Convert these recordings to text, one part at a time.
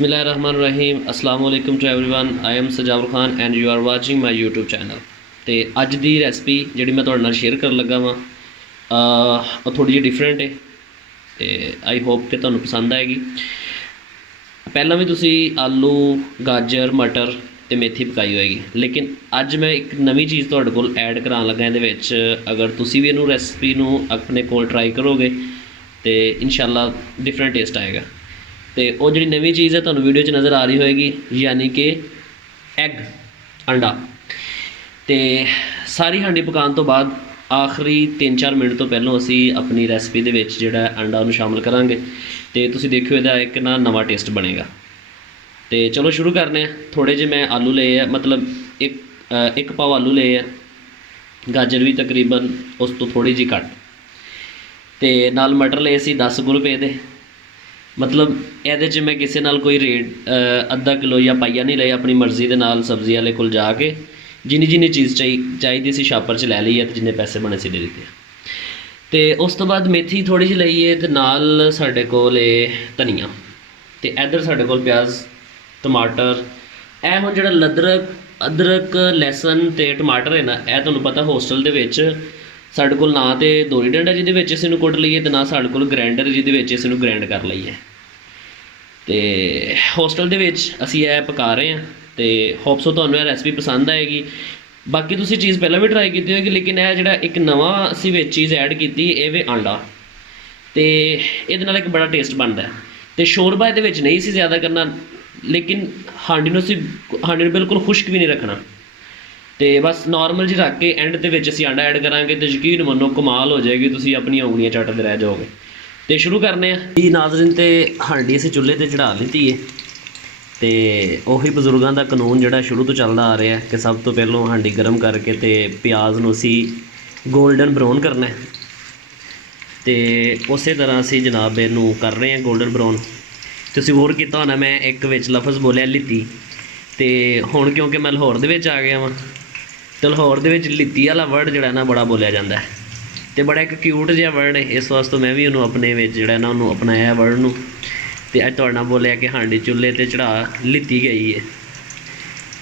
बिस्मिल्लाहिर्रहमानिर्रहीम अस्सलाम वालेकुम to everyone. I am Sajaur Khan and you are watching my YouTube channel. तो अज की रेसिपी जी मैं तुहाडे नाल शेयर कर लगा वा थोड़ी जी डिफरेंट है तो आई होप कि तुहानूं पसंद आएगी। पहला भी तुसी आलू गाजर मटर तो मेथी पकाई होएगी, लेकिन अज मैं एक नवी चीज़ तुहाडे कोल ऐड करान लगा इहदे विच। अगर तुसी भी इहनूं रेसिपी नूं अपने कोल ट्राई करोगे तो इंशाअल्लाह डिफरेंट टेस्ट आएगा। तो वो जी नवी चीज़ है तुहानूं वीडियो नज़र आ रही होएगी, यानी कि एग अंडा। तो सारी हांडी पकाने तो बाद आखिरी 3-4 मिनट तो पहलों असी अपनी रेसिपी दे विच जिहड़ा अंडा उहनूं शामिल करांगे तो तुसी देखियो इहदा एक ना नवा टेस्ट बनेगा। तो चलो शुरू करने हैं। थोड़े जे मैं आलू ले है, मतलब एक पाव आलू ले है, गाजर भी तकरीबन उस तो थोड़ी जी घट, तो नाल मटर ले सी 10 रुपए दे। मतलब ये मैं किसी नाल कोई रेट अद्धा किलो या पाइया नहीं लिया, अपनी मर्जी के नाल सब्जी वाले को जाके जिन्नी जिन्नी चीज़ चाहिए सी छापर च लै ली है, तो जिन्ने पैसे बने से दे दिते। तो उस तो बाद मेथी थोड़ी जी लई है, तो नाल साडे कोल धनिया, तो इधर साडे कोल प्याज टमाटर। ए हुण जिहड़ा अदरक लहसुन ते टमाटर है ना, यह तुहानूं पता होस्टल दे विच साडे कोल ना तो दोरी डंडा जिहदे विच इस नूं कुट लईए, तो ना साडे कोल ग्राइंडर जिहदे विच इस नूं ग्राइंड कर लईए। तो होस्टल दे विच असीं यह पका रहे हैं, तो होप सो तुहानूं यह रेसिपी पसंद आएगी। बाकी तुसीं चीज़ पहले भी ट्राई की होगी, लेकिन यह जिहड़ा एक नवा असीं विच चीज़ ऐड की ये वे आंडा, तो इहदे नाल एक बड़ा टेस्ट बनता है। तो शोरबा इहदे विच नहीं सी ज़्यादा करना, लेकिन हांडी नूं हांडी बिल्कुल खुश्क भी नहीं रखना, तो बस नॉर्मल जी रख के एंड के असीं आंडा ऐड करांगे तो यकीन मनो कमाल हो जाएगी, तुसीं अपनी उंगलियां चटदे रह जाओगे। तो शुरू करने जी नाज़रीन। तो हांडी असीं चुल्हे ते चढ़ा लीती है, तो उही बजुर्गों का कानून जिहड़ा शुरू तो चलता आ रहा है कि सब तो पहलों हांडी गर्म करके तो प्याज नूं असीं गोल्डन ब्राउन करना है। तो उस तरह असीं जनाब इनू कर रहे हैं गोल्डन ब्राउन। तुसीं होर कीता होना, मैं एक विच लफज बोलिया लित्ती, तो हुण क्योंकि मैं लाहौर दे विच आ गया वां, तो लाहौर दे विच लित्ती वाला वर्ड जिहड़ा ना बड़ा बोलिया जाता है, तो बड़ा एक क्यूट जिहा वर्ड है। इस वास्ते मैं भी उन्होंने अपने विच जिहड़ा ना उन्होंने अपनाया वर्ड नूं, तो अज तुहाडे नाल बोलिया कि हांडी चुल्हे ते चढ़ा लित्ती गई है।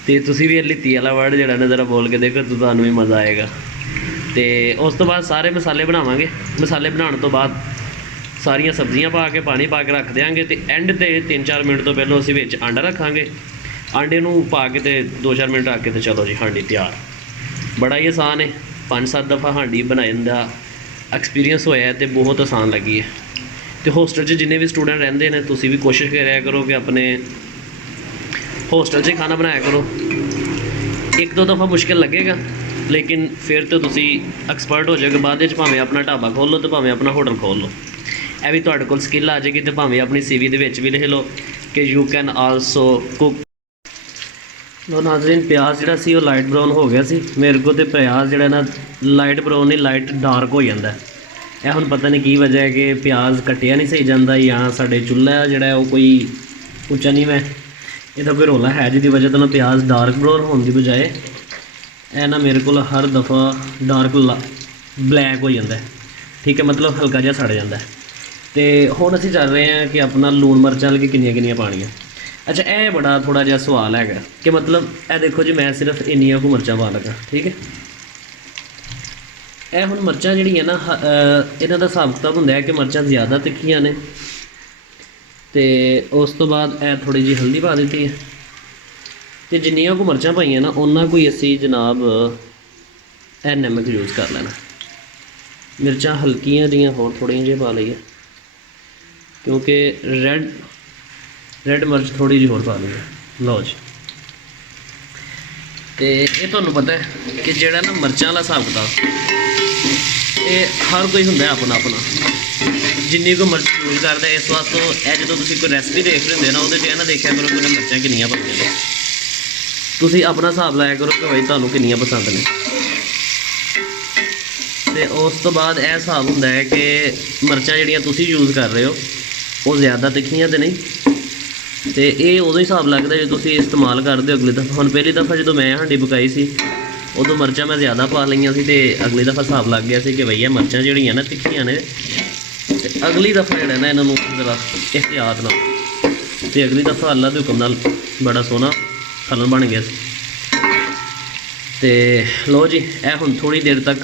तो तुसीं भी लित्ती वाला वर्ड जिहड़ा ना जरा बोल के देखो, तो तुहानूं भी मज़ा आएगा। तो उस तो बाद सारे मसाले बनावांगे। मसाले बनाने तो बाद सारियां सब्जियां पा के पानी पा के रख देंगे, तो एंड ते 3-4 मिनट तो पहलों असीं विच आंडा रखांगे। आंडे नूं पा के तो 2-4 मिनट रख के तो चलो जी हांडी तैयार। बड़ा ही आसान है, 5-7 दफ़ा हांडी बनाने का एक्सपीरियंस होया तो बहुत आसान लगी है। तो होस्टल च जिन्ने भी स्टूडेंट रहंदे ने, तुसीं भी कोशिश करा करो कि अपने होस्टल च खाना बनाया करो। 1-2 दफ़ा मुश्किल लगेगा, लेकिन फिर तो तुसी एक्सपर्ट हो जाओगे। बाद में भावें अपना ढाबा खोल लो, तो भावें अपना होटल खोल लो, यह भी तुहाडे कोल स्किल आ जाएगी। तो भावें अपनी CV दे विच भी लिख लो कि यू कैन आलसो कुक। लो नाज़रीन, प्याज जिहड़ा सी वो लाइट ब्राउन हो गया सी मेरे को, तो प्याज जिहड़ा ना लाइट ब्राउन नहीं लाइट डार्क हो जाता है। यह हुण पता नहीं की वजह है कि प्याज कटिया नहीं सही जाता, या साडे चुल्हा जिहड़ा वो कोई उच्चा नहीं मैं इहदा कोई रौला है, जिहदी वजह तो ना प्याज डार्क ब्राउन होने की बजाय ए ना मेरे को हर दफ़ा डार्क ब्लैक हो जाता है। ठीक है, मतलब हल्का जिहा सड़ जाता है। तो हुण असीं चल रहे हैं कि अपना लूण मिर्चां लगे किन्नियां पाणियां। अच्छा, यह बड़ा थोड़ा जिहा सवाल है कि मतलब यह देखो जी, मैं सिर्फ इन्नियां को मिर्चां पा लगा। ठीक है, यह हुण मिर्चां जिहड़ियां ना इन्हां दा हिसाब किताब हुंदा है कि मिर्चां ज़्यादा तिखियां ने, तो उस तो बाद यह थोड़ी जी हल्दी पा दी है। तो जिन्नियां को मिर्चां पाइयां ना, उन्ना कोई असीं जनाब यह नमक यूज़ कर लेना। मिर्चां हल्कियां दियां होर थोड़ियां जिहियां पा लईए, क्योंकि रेड मिर्च थोड़ी जी होर पा लईए। लो जी, तो ये तुहानूं पता है कि जिहड़ा ना मिर्चां वाला हिसाब किताब ये हर कोई हुंदा है अपना अपना, जिन्नी को मिर्च यूज़ करता है। इस वास्ते यह जो तुसीं कोई रेसिपी देख रहे होंदे ना, उहदे च ना देखिया करो कि उन्हें मिर्चां किन्नियां पाईयां ने। तुसीं अपना हिसाब लाया करो कि भाई तुहानूं किन्नियां पसंद ने। तो उस तो बाद यह हिसाब हुंदा है कि मिर्चां जिहड़ियां तुसीं यूज़ कर रहे हो वो ज़्यादा तिखियां तो नहीं, तो ये उदों हिसाब लगता जो तुसीं इस्तेमाल करदे हो अगली दफ़ा। हुण पहली दफ़ा जो मैं हांडी पकाई सी उदों मिर्चां मैं ज़्यादा पा लईआं सी, तो अगली दफ़ा हिसाब लग गया सी कि भैया मिर्चां जिहड़ियां ना तिखियां ने, तो अगली दफ़ा जिहड़ा ना इन्हां नूं ज़रा एहतियात नाल ਤੇ ਅਗਲੀ ਦਫਾ ਅੱਲਾ ਦੇ ਹੁਕਮ ਨਾਲ ਬੜਾ ਸੋਹਣਾ ਹਲਨ ਬਣ ਗਿਆ ਸੀ। ਤੇ ਲਓ ਜੀ, ਇਹ ਹੁਣ ਥੋੜ੍ਹੀ ਦੇਰ ਤੱਕ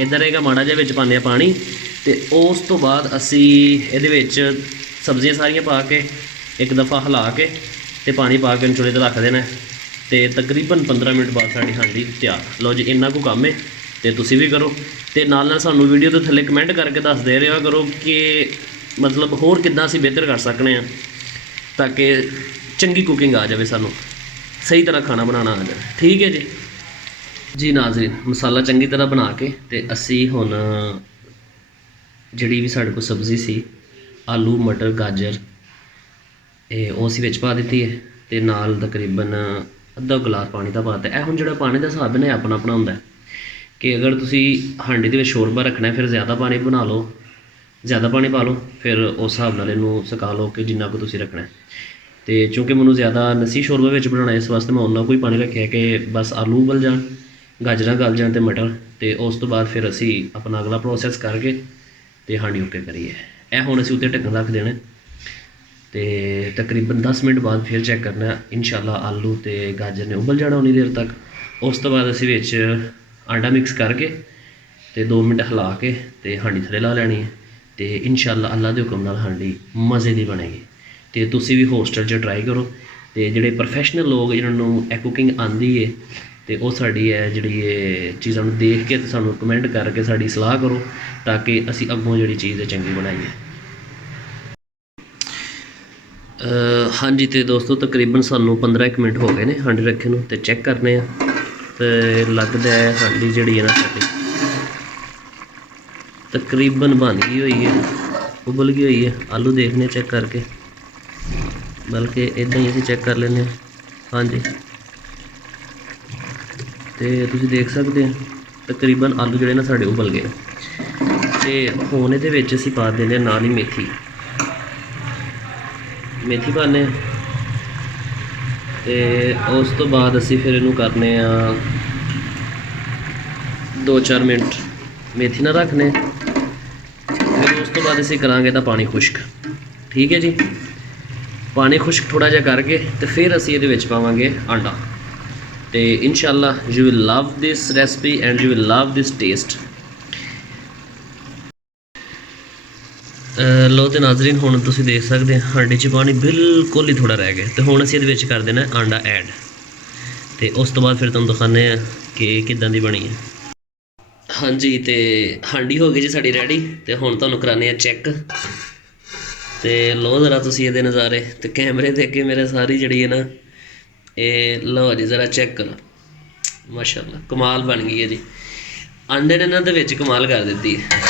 ਇੱਧਰ ਰਹੇਗਾ, ਮਾੜਾ ਜਿਹਾ ਵਿੱਚ ਪਾਉਂਦੇ ਹਾਂ ਪਾਣੀ। ਤੇ ਉਸ ਤੋਂ ਬਾਅਦ ਅਸੀਂ ਇਹਦੇ ਵਿੱਚ ਸਬਜ਼ੀਆਂ ਸਾਰੀਆਂ ਪਾ ਕੇ ਇੱਕ ਦਫਾ ਹਿਲਾ ਕੇ ਤੇ ਪਾਣੀ ਪਾ ਕੇ ਚੁੱਲ੍ਹੇ 'ਤੇ ਰੱਖ ਦੇਣਾ। ਤੇ ਤਕਰੀਬਨ 15 ਮਿੰਟ ਬਾਅਦ ਸਾਡੀ ਹਾਂਡੀ ਤਿਆਰ। ਲਓ ਜੀ, ਇੰਨਾ ਕੁ ਕੰਮ ਹੈ ਤੇ ਤੁਸੀਂ ਵੀ ਕਰੋ। ਤੇ ਨਾਲ ਸਾਨੂੰ ਵੀਡੀਓ ਦੇ ਥੱਲੇ ਕਮੈਂਟ ਕਰਕੇ ਦੱਸਦੇ ਰਿਹਾ ਕਰੋ ਕਿ ਮਤਲਬ ਹੋਰ ਕਿੱਦਾਂ ਅਸੀਂ ਬਿਹਤਰ ਕਰ ਸਕਦੇ ਹਾਂ, ਤਾਂ ਕਿ ਚੰਗੀ ਕੁਕਿੰਗ ਆ ਜਾਵੇ, ਸਾਨੂੰ ਸਹੀ ਤਰ੍ਹਾਂ ਖਾਣਾ ਬਣਾਉਣਾ ਆ ਜਾਵੇ। ਠੀਕ ਹੈ ਜੀ ਨਾਜ਼ਰੀਨ, ਮਸਾਲਾ ਚੰਗੀ ਤਰ੍ਹਾਂ ਬਣਾ ਕੇ ਤੇ ਅਸੀਂ ਹੁਣ ਜਿਹੜੀ ਵੀ ਸਾਡੇ ਕੋਲ ਸਬਜ਼ੀ ਸੀ, ਆਲੂ ਮਟਰ ਗਾਜਰ, ਉਹ ਅਸੀਂ ਵਿੱਚ ਪਾ ਦਿੱਤੀ ਹੈ। ਤੇ ਨਾਲ ਤਕਰੀਬਨ ਅੱਧਾ ਗਲਾਸ ਪਾਣੀ ਦਾ ਪਾਤਾ। ਇਹ ਹੁਣ ਜਿਹੜਾ ਪਾਣੀ ਦਾ ਹਿਸਾਬ ਹੈ ਨਾ, ਆਪਣਾ ਆਪਣਾ ਹੁੰਦਾ ਕਿ ਅਗਰ ਤੁਸੀਂ ਹਾਂਡੀ ਦੇ ਵਿੱਚ ਸ਼ੋਰਬਾ ਰੱਖਣਾ ਫਿਰ ਜ਼ਿਆਦਾ ਪਾਣੀ ਬਣਾ ਲਓ, ਜ਼ਿਆਦਾ ਪਾਣੀ ਪਾ ਲਓ, ਫਿਰ ਉਸ ਹਿਸਾਬ ਨਾਲ ਇਹਨੂੰ ਸੁਕਾ ਲਓ ਕਿ ਜਿੰਨਾ ਕੁ ਤੁਸੀਂ ਰੱਖਣਾ। ਤੇ ਚੂँਕਿ ਮੈਨੂੰ ਜ਼ਿਆਦਾ ਨਸੀ ਸ਼ੋਰਬਾ ਵਿੱਚ ਬਣਾਉਣਾ, ਇਸ ਵਾਸਤੇ ਮੈਂ ਉਹਨਾਂ ਕੋਈ ਪਾਣੀ ਰੱਖਿਆ ਕਿ ਬਸ ਆਲੂ ਉਬਲ ਜਾਣ, ਗਾਜਰਾਂ ਗਲ ਜਾਣ ਤੇ ਮਟਰ। ਤੇ ਉਸ ਤੋਂ ਬਾਅਦ ਫਿਰ ਅਸੀਂ ਆਪਣਾ ਅਗਲਾ ਪ੍ਰੋਸੈਸ ਕਰਕੇ ਤੇ ਹਾਂਡੀ ਓਕੇ ਕਰੀਏ। ਇਹ ਹੁਣ ਅਸੀਂ ਉੱਤੇ ਢੱਕਣ ਰੱਖ ਦੇਣਾ ਤੇ ਤਕਰੀਬਨ 10 ਮਿੰਟ ਬਾਅਦ ਫਿਰ ਚੈੱਕ ਕਰਨਾ। ਇਨਸ਼ਾਅੱਲਾ ਆਲੂ ਤੇ ਗਾਜਰ ਨੇ ਉਬਲ ਜਾਣਾ ਉਨੀ ਦੇਰ ਤੱਕ। ਉਸ ਤੋਂ ਬਾਅਦ ਅਸੀਂ ਵਿੱਚ ਆਂਡਾ ਮਿਕਸ ਕਰਕੇ ਤੇ 2 ਮਿੰਟ ਹਿਲਾ ਕੇ ਤੇ ਹਾਂਡੀ ਥੱਲੇ ਲਾ ਲੈਣੀ ਹੈ। ਤੇ ਇਨਸ਼ਾਅੱਲਾ ਅੱਲਾ ਦੇ ਹੁਕਮ ਨਾਲ ਹਾਂਡੀ ਮਜ਼ੇ ਦੀ ਬਣੇਗੀ। ਤੇ ਤੁਸੀਂ ਵੀ ਹੋਸਟਲ 'ਚ ਟਰਾਈ ਕਰੋ। ਤੇ ਜਿਹੜੇ ਪ੍ਰੋਫੈਸ਼ਨਲ ਲੋਕ ਜਿਨ੍ਹਾਂ ਨੂੰ ਇਹ ਕੁਕਿੰਗ ਆਉਂਦੀ ਹੈ ਤੇ ਉਹ ਸਾਡੀ ਹੈ ਜਿਹੜੀ ਇਹ ਚੀਜ਼ਾਂ ਨੂੰ ਦੇਖ ਕੇ ਤੇ ਸਾਨੂੰ ਕਮੈਂਟ ਕਰਕੇ ਸਾਡੀ ਸਲਾਹ ਕਰੋ, ਤਾਂ ਕਿ ਅਸੀਂ ਅੱਗੋਂ ਜਿਹੜੀ ਚੀਜ਼ ਹੈ ਚੰਗੀ ਬਣਾਈਏ। ਹਾਂਜੀ ਤੇ ਦੋਸਤੋ, ਤਕਰੀਬਨ ਸਾਨੂੰ 15 ਮਿੰਟ ਹੋ ਗਏ ਨੇ ਹਾਂਡੀ ਰੱਖੇ ਨੂੰ। ਤੇ ਚੈੱਕ ਕਰਨੇ ਆ ਤੇ ਲੱਗਦਾ ਹੈ ਹਾਂਡੀ ਜਿਹੜੀ ਹੈ ਨਾ ਸਾਡੀ ਤਕਰੀਬਨ ਬਣ ਗਈ ਹੋਈ ਹੈ, ਉਬਲ ਗਈ ਹੋਈ ਹੈ। ਆਲੂ ਦੇਖਨੇ ਚੈੱਕ ਕਰਕੇ, ਬਲਕਿ ਇੱਦਾਂ ਹੀ ਅਸੀਂ ਚੈੱਕ ਕਰ ਲੈਂਦੇ ਹਾਂ। ਹਾਂਜੀ, ਤੇ ਤੁਸੀਂ ਦੇਖ ਸਕਦੇ ਹੋ ਤਕਰੀਬਨ ਆਲੂ ਜਿਹੜੇ ਨਾ ਸਾਡੇ ਉਬਲ ਗਏ। ਤੇ ਹੁਣ ਇਹਦੇ ਵਿੱਚ ਅਸੀਂ ਪਾ ਦਿੰਦੇ ਹਾਂ ਨਾਲ ਹੀ ਮੇਥੀ ਪਾਉਂਦੇ ਹਾਂ। ਤੇ ਉਸ ਤੋਂ ਬਾਅਦ ਅਸੀਂ ਫਿਰ ਇਹਨੂੰ ਕਰਨੇ ਆ 2-4 ਮਿੰਟ ਮੇਥੀ ਨਾਲ ਰੱਖਣੇ। ਫਿਰ ਉਸ ਤੋਂ ਬਾਅਦ ਅਸੀਂ ਕਰਾਂਗੇ ਤਾਂ ਪਾਣੀ ਖੁਸ਼ਕ। ਠੀਕ ਹੈ ਜੀ, ਪਾਣੀ ਖੁਸ਼ਕ ਥੋੜ੍ਹਾ ਜਿਹਾ ਕਰਕੇ ਤੇ ਫਿਰ ਅਸੀਂ ਇਹਦੇ ਵਿੱਚ ਪਾਵਾਂਗੇ ਆਂਡਾ। ਤੇ ਇਨਸ਼ਾਅੱਲਾ you will love this recipe and you will love this taste. ਲਓ ਤੇ ਨਾਜ਼ਰੀਨ, ਹੁਣ ਤੁਸੀਂ ਦੇਖ ਸਕਦੇ ਹੋ ਹਾਂਡੀ 'ਚ ਪਾਣੀ ਬਿਲਕੁਲ ਹੀ ਥੋੜ੍ਹਾ ਰਹਿ ਗਿਆ। ਤੇ ਹੁਣ ਅਸੀਂ ਇਹਦੇ ਵਿੱਚ ਕਰ ਦੇਣਾ ਆਂਡਾ ਐਡ। ਤੇ ਉਸ ਤੋਂ ਬਾਅਦ ਫਿਰ ਤੁਹਾਨੂੰ ਦਿਖਾਉਂਦੇ ਹਾਂ ਕਿ ਕਿੱਦਾਂ ਦੀ ਬਣੀ ਹੈ। ਹਾਂਜੀ, ਤੇ ਹਾਂਡੀ ਹੋ ਗਈ ਜੀ ਸਾਡੀ ਰੈਡੀ। ਤੇ ਹੁਣ ਤੁਹਾਨੂੰ ਕਰਾਉਂਦੇ ਹਾਂ ਚੈੱਕ। ਤੇ ਲਓ ਜ਼ਰਾ ਤੁਸੀਂ ਇਹਦੇ ਨਜ਼ਾਰੇ। ਤੇ ਕੈਮਰੇ ਦੇ ਅੱਗੇ ਮੇਰੇ ਸਾਰੀ ਜਿਹੜੀ ਹੈ ਨਾ ਇਹ ਲਓ ਜੀ ਜ਼ਰਾ ਚੈੱਕ ਕਰੋ। ਮਾਸ਼ਾਅੱਲਾ ਕਮਾਲ ਬਣ ਗਈ ਹੈ ਜੀ। ਆਂਡੇ ਨੇ ਇਹਨਾਂ ਦੇ ਵਿੱਚ ਕਮਾਲ ਕਰ ਦਿੱਤੀ ਹੈ।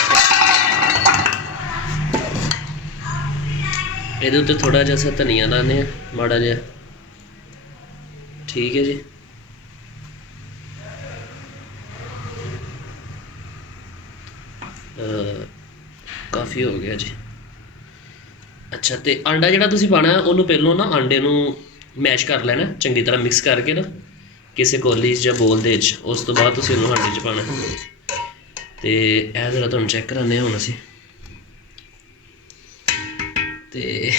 ਇਹਦੇ ਉੱਤੇ ਥੋੜ੍ਹਾ ਜਿਹਾ ਅਸੀਂ ਧਨੀਆ ਲਾਉਂਦੇ ਹਾਂ, ਮਾੜਾ ਜਿਹਾ। ਠੀਕ ਹੈ ਜੀ, ਕਾਫੀ ਹੋ ਗਿਆ ਜੀ। ਅੱਛਾ, ਤੇ ਆਂਡਾ ਜਿਹੜਾ ਤੁਸੀਂ ਪਾਉਣਾ ਉਹਨੂੰ ਪਹਿਲੋਂ ਨਾ ਆਂਡੇ ਨੂੰ ਮੈਸ਼ ਕਰ ਲੈਣਾ ਚੰਗੀ ਤਰ੍ਹਾਂ, ਮਿਕਸ ਕਰਕੇ ਨਾ ਕਿਸੇ ਕੋਲੀ 'ਚ ਜਾਂ ਬੋਲ ਦੇ ਵਿੱਚ। ਉਸ ਤੋਂ ਬਾਅਦ ਤੁਸੀਂ ਉਹਨੂੰ ਹਾਂਡੀ 'ਚ ਪਾਉਣਾ। ਤੇ ਇਹ ਜ਼ਰਾ ਤੁਹਾਨੂੰ ਚੈੱਕ ਕਰਾਉਂਦੇ ਹਾਂ ਹੁਣ ਅਸੀਂ। ਤੇ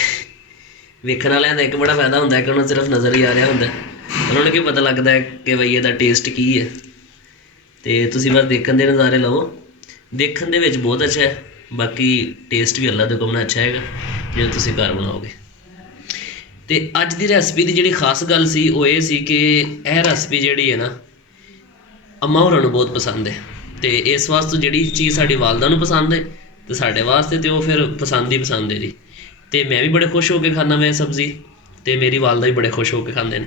ਵੇਖਣ ਵਾਲਿਆਂ ਦਾ ਇੱਕ ਬੜਾ ਫਾਇਦਾ ਹੁੰਦਾ ਕਿ ਉਹਨੂੰ ਸਿਰਫ ਨਜ਼ਰ ਹੀ ਆ ਰਿਹਾ ਹੁੰਦਾ, ਉਹਨਾਂ ਨੂੰ ਕੀ ਪਤਾ ਲੱਗਦਾ ਹੈ ਕਿ ਬਈ ਇਹਦਾ ਟੇਸਟ ਕੀ ਹੈ। ਤੇ ਤੁਸੀਂ ਬਸ ਦੇਖਣ ਦੇ ਨਜ਼ਾਰੇ ਲਓ। ਦੇਖਣ ਦੇ ਵਿੱਚ ਬਹੁਤ ਅੱਛਾ ਹੈ, ਬਾਕੀ ਟੇਸਟ ਵੀ ਅੱਲਾ ਦੇ ਹੁਕਮ ਨਾਲ ਅੱਛਾ ਹੈਗਾ ਜੇ ਤੁਸੀਂ ਘਰ ਬਣਾਓਗੇ। ਤੇ ਅੱਜ ਦੀ ਰੈਸਪੀ ਦੀ ਜਿਹੜੀ ਖਾਸ ਗੱਲ ਸੀ ਉਹ ਇਹ ਸੀ ਕਿ ਇਹ ਰੈਸਪੀ ਜਿਹੜੀ ਹੈ ਨਾ ਅੰਮਾ ਹੋਰਾਂ ਨੂੰ ਬਹੁਤ ਪਸੰਦ ਹੈ। ਤੇ ਇਸ ਵਾਸਤੇ ਜਿਹੜੀ ਚੀਜ਼ ਸਾਡੀ ਵਾਲਦਾ ਨੂੰ ਪਸੰਦ ਹੈ ਤੇ ਸਾਡੇ ਵਾਸਤੇ ਤੇ ਉਹ ਫਿਰ ਪਸੰਦ ਹੀ ਪਸੰਦ ਹੈ ਜੀ। ਤੇ ਮੈਂ ਵੀ ਬੜੇ ਖੁਸ਼ ਹੋ ਕੇ ਖਾਂਦਾ ਮੈਂ ਸਬਜ਼ੀ, ਤੇ ਮੇਰੀ ਵਾਲਦਾ ਵੀ ਬੜੇ ਖੁਸ਼ ਹੋ ਕੇ ਖਾਂਦੇ ਨੇ।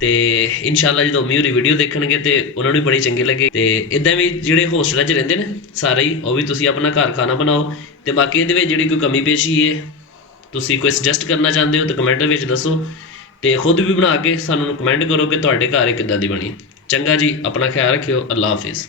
ਤੇ ਇਨਸ਼ਾਅੱਲਾ ਜਦੋਂ ਅੰਮੀ ਹੋਰੀ ਵੀਡੀਓ ਦੇਖਣਗੇ ਤੇ ਉਹਨਾਂ ਨੂੰ ਵੀ ਬੜੀ ਚੰਗੀ ਲੱਗੇ। ਤੇ ਇੱਦਾਂ ਵੀ ਜਿਹੜੇ ਹੋਸਟਲਾਂ 'ਚ ਰਹਿੰਦੇ ਨੇ ਸਾਰੇ ਹੀ, ਉਹ ਵੀ ਤੁਸੀਂ ਆਪਣਾ ਘਰ ਖਾਣਾ ਬਣਾਓ। ਤੇ ਬਾਕੀ ਇਹਦੇ ਵਿੱਚ ਜਿਹੜੀ ਕੋਈ ਕਮੀ ਪੇਸ਼ੀ ਹੈ, ਤੁਸੀਂ ਕੋਈ ਸੁਜੈਸਟ ਕਰਨਾ ਚਾਹੁੰਦੇ ਹੋ ਤਾਂ ਕਮੈਂਟ ਵਿੱਚ ਦੱਸੋ। ਤੇ ਖੁਦ ਵੀ ਬਣਾ ਕੇ ਸਾਨੂੰ ਕਮੈਂਟ ਕਰੋ ਕਿ ਤੁਹਾਡੇ ਘਰ ਇਹ ਕਿੱਦਾਂ ਦੀ ਬਣੀ। ਚੰਗਾ ਜੀ, ਆਪਣਾ ਖਿਆਲ ਰੱਖਿਓ। ਅੱਲਾ ਹਾਫਿਜ਼।